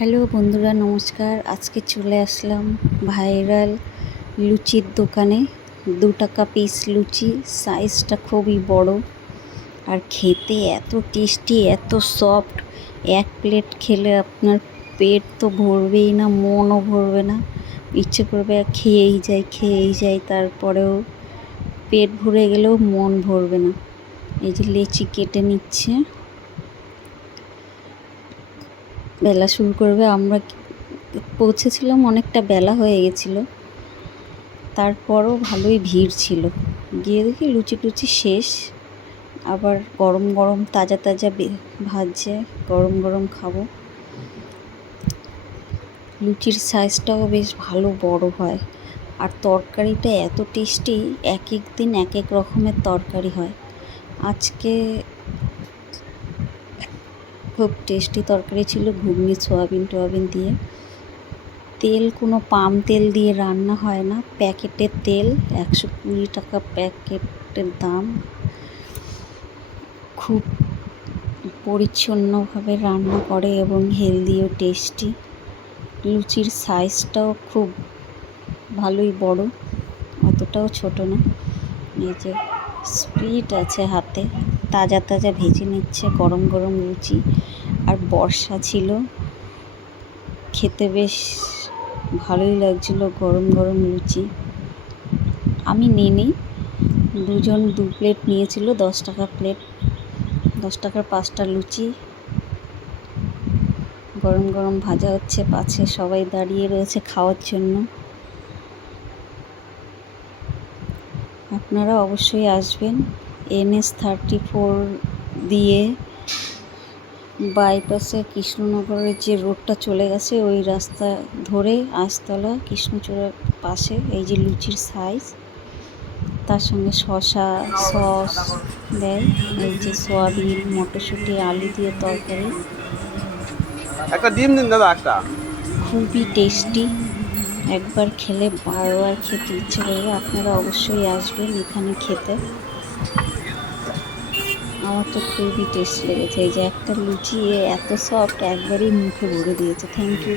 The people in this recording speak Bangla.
হ্যালো বন্ধুরা, নমস্কার। আজকে চলে আসলাম ভাইরাল লুচির দোকানে। 2 টাকা পিস লুচি, সাইজটা খুবই বড় আর খেতে এত টেস্টি, এত সফট। এক প্লেট খেলে আপনার পেট তো ভরবেই না, মনও ভরবে না, ইচ্ছে করবে খেয়েই যাই। তারপরেও পেট ভরে গেলেও মন ভরবে না। এই যে লেচি কেটে নিচ্ছে, বেলা শুরু করবে। আমরা পৌঁছেছিলাম অনেকটা বেলা হয়ে গেছিলো, তারপরও ভালোই ভিড় ছিল। গিয়ে দেখি লুচি টুচি শেষ, আবার গরম গরম তাজা তাজা ভাজছে, গরম গরম খাবো। লুচির সাইজটাও বেশ ভালো বড় হয়, আর তরকারিটা এত টেস্টি। এক এক দিন এক এক রকমের তরকারি হয়। আজকে খুব টেস্টি তরকারি ছিল, ঘুগনি সোয়াবিন টোয়াবিন দিয়ে। তেল কোনো পাম তেল দিয়ে রান্না হয় না, প্যাকেটের তেল। 120 টাকা প্যাকেটের দাম। খুব পরিচ্ছন্নভাবে রান্না করে এবং হেলদি ও টেস্টি। লুচির সাইজটাও খুব ভালোই বড়, অতটাও ছোট না। এই যে স্পিড আছে হাতে, তাজা তাজা ভেজে নিচ্ছে গরম গরম লুচি। আর বর্ষা ছিল, খেতে বেশ ভালোই লাগছিল গরম গরম লুচি। আমি নিইনি, দুজন 2 প্লেট নিয়েছিল, 10 টাকা প্লেট। 10 টাকার 5টা লুচি গরম গরম ভাজা হচ্ছে, পাশে সবাই দাঁড়িয়ে রয়েছে খাওয়ার জন্য। আপনারা অবশ্যই আসবেন। NH 34 দিয়ে বাইপাসে কৃষ্ণনগরের যে রোডটা চলে গেছে, ওই রাস্তা ধরে আঁশতলা কৃষ্ণচূড়ার পাশে। এই যে লুচির সাইজ, তার সঙ্গে শসা সস দেয়। এই যে সোয়াবিন, মটরশুঁটি, আলু দিয়ে তরকারি, একটা ডিম দিন দাদা একটা। খুবই টেস্টি। একবার খেলে বারবার খেতে ইচ্ছে করবে। আপনারা অবশ্যই আসবেন এখানে খেতে। আমার তো খুবই টেস্ট লেগেছে। এই যে একটা লুচি এত সফট, একবারেই মুখে ভরে দিয়েছে। Thank you.